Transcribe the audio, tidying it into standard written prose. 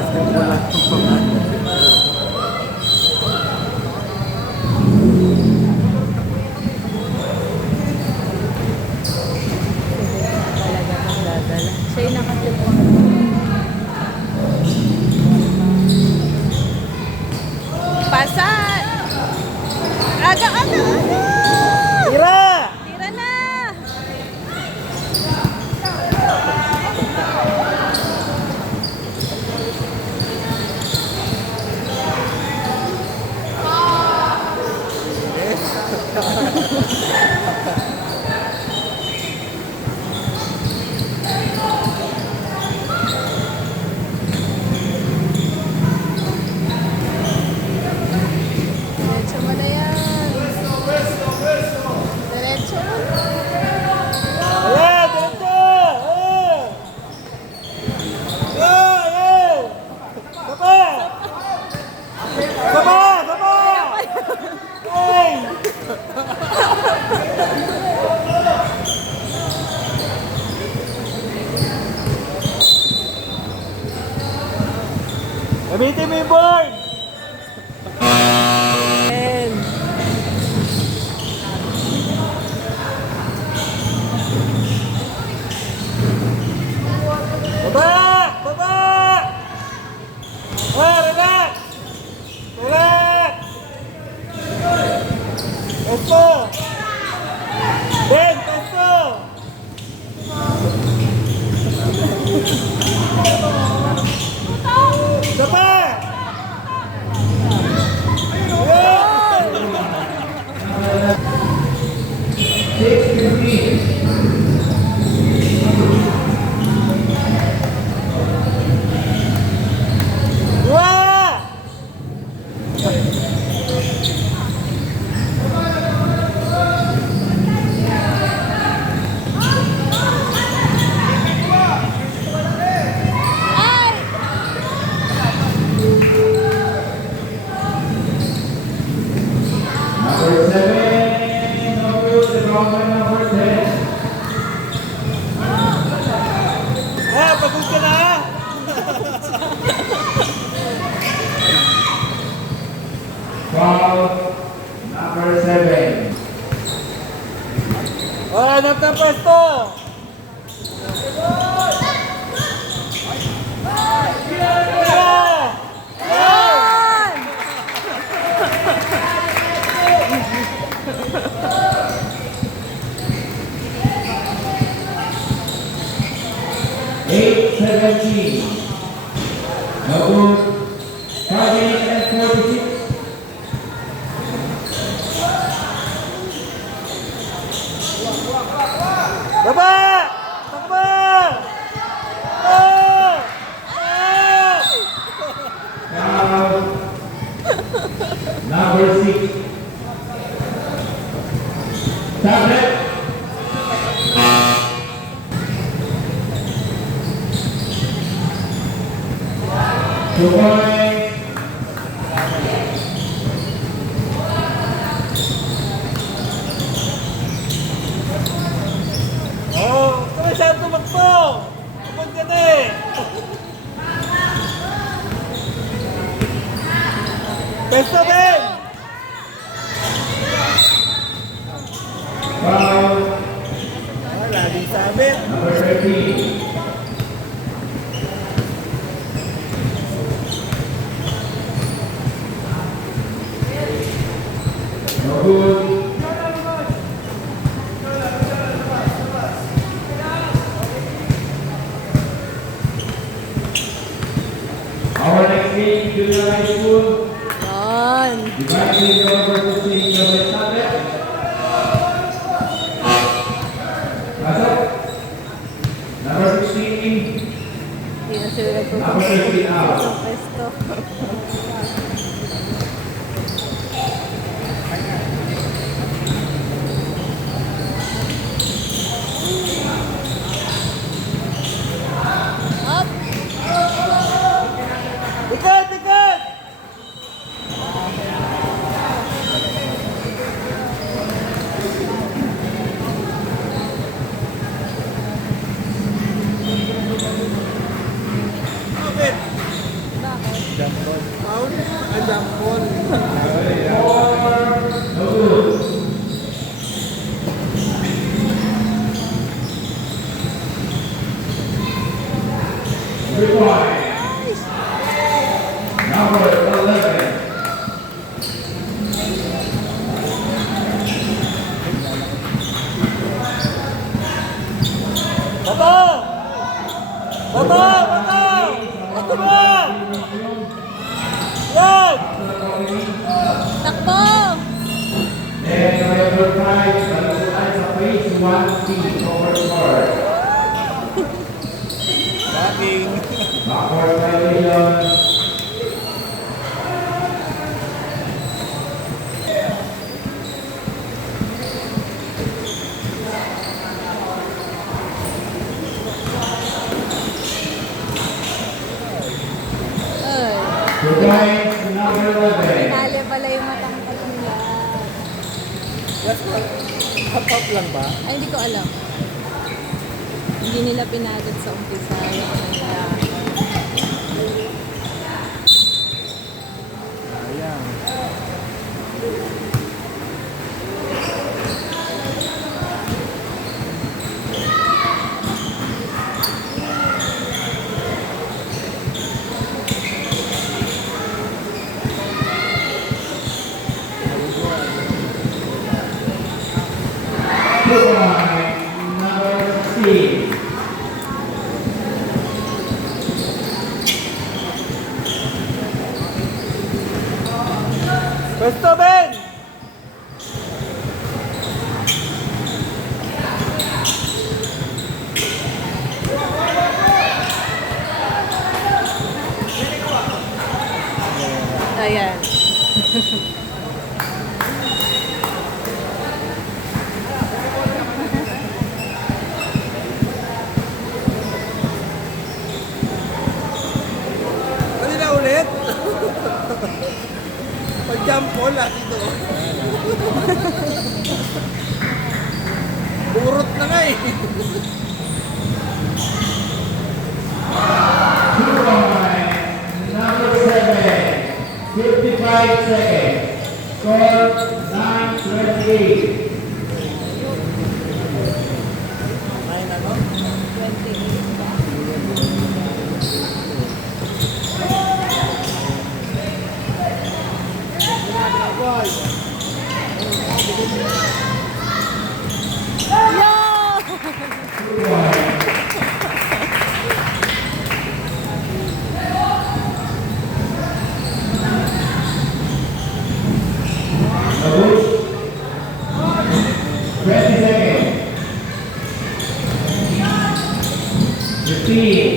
basketball lang itong pangalan. Talaga magdadala. Siya yung nakatipon. Pasan! Aga! Tira! Tira na! Diretso mo na yan. Diretso mo. Ayan! Diretso! Ayan! Saba! Saba! Saba! Ay! Gamitin mo yung board! And Baba! Baba! Relax! Relax! Esto! Ben, esto! Saba! Dua! Number 7, no the wrong number 10. Pagod ka na! Foul, number 7. Hanap ng pwesto! Tira! Yan! 8-17. No good. 48-46. Baba! Takbo! Oh! Foul, number 6. Tablet. Two points. Oh, ito na siya tumakbo! Kapag ka na eh! Pwesto, Ben! Foul, Laging sabi. number 13. No good. Our next game, Junior High School, Yan. Dividing River versus St. Joseph Tablet. Pasok. Number 16, Hindi na sila number 13 out. sa pwesto. Up! Ikat! Ikat! Foul? Ay, jump ball. No good. Good point. Number 11. Bato! Bato! Bato! Bato mo! Yan! Takbo! And number 5, Balutan sa phase 1C, over 4. Backing. Backward violation. Ay, Good point, number 11. pinali pala yung matangkad nila. Last one. Half lang ba? Ay, hindi ko alam. Hindi nila pinagod sa umpisa. Kaya, Ayan. Good point, number 16. Pwesto, Ben! ayan. Ano na ulit? Pag-jump ball lahat ito. Burot na nga eh. Good point, number 7. 55 seconds. Score 9-28. Ay, ano? 28 ba? Babush. 20 seconds. 15.